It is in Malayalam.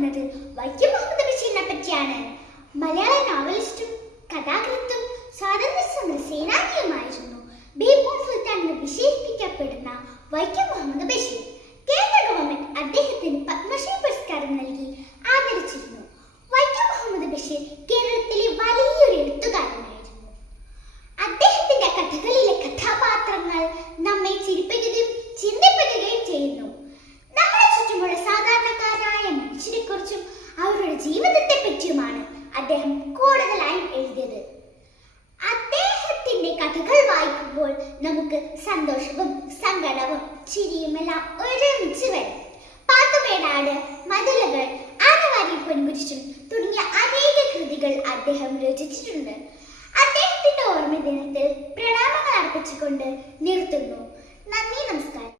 പറയുന്നത് വൈക്കം മുഹമ്മദ് ബഷീറിനെ പറ്റിയാണ്. മലയാള നോവലിസ്റ്റും കഥാകൃത്തും സ്വാതന്ത്ര്യ സമര സേനാനിയുമായിരുന്നു ബേപ്പൂർ സുൽത്താൻ എന്ന് വിശേഷിപ്പിക്കപ്പെടുന്ന വൈക്കം മുഹമ്മദ് ബഷീർ. കേന്ദ്ര ഗവൺമെന്റ് അദ്ദേഹത്തിന് പത്മശ്രീ പുരസ്കാരം നൽകി ആദരിച്ചിരുന്നു. വൈക്കം മുഹമ്മദ് ബഷീർ കേരളത്തിലെ വലിയൊരു എഴുത്തുകാരനായിരുന്നു. അദ്ദേഹത്തിന്റെ കഥകളിലെ കഥാപാത്രങ്ങൾ നമ്മെ ചിരിപ്പിക്കുകയും ചിന്തിപ്പിക്കുകയും ചെയ്യുന്നു. നമ്മുടെ ചുറ്റുമുള്ള സാധാരണക്കാരായ മനുഷ്യരെക്കുറിച്ചും അവരുടെ ജീവിതത്തെ പറ്റിയുമാണ് അദ്ദേഹം കൂടുതലായും എഴുതിയത്. അദ്ദേഹത്തിന്റെ കഥകൾ വായിക്കുമ്പോൾ നമുക്ക് സന്തോഷവും സങ്കടവും ചിരിയുമെല്ലാം ഒരുമിച്ച് വരും. പാത്തുമേടാട്, മതിലുകൾ, ആനവാരി പൊൻകുരിശും തുടങ്ങിയ അനേക കൃതികൾ അദ്ദേഹം രചിച്ചിട്ടുണ്ട്. അദ്ദേഹത്തിന്റെ ഓർമ്മ ദിനത്തിൽ പ്രണാമങ്ങൾ അർപ്പിച്ചുകൊണ്ട് നിർത്തുന്നു. നന്ദി, നമസ്കാരം.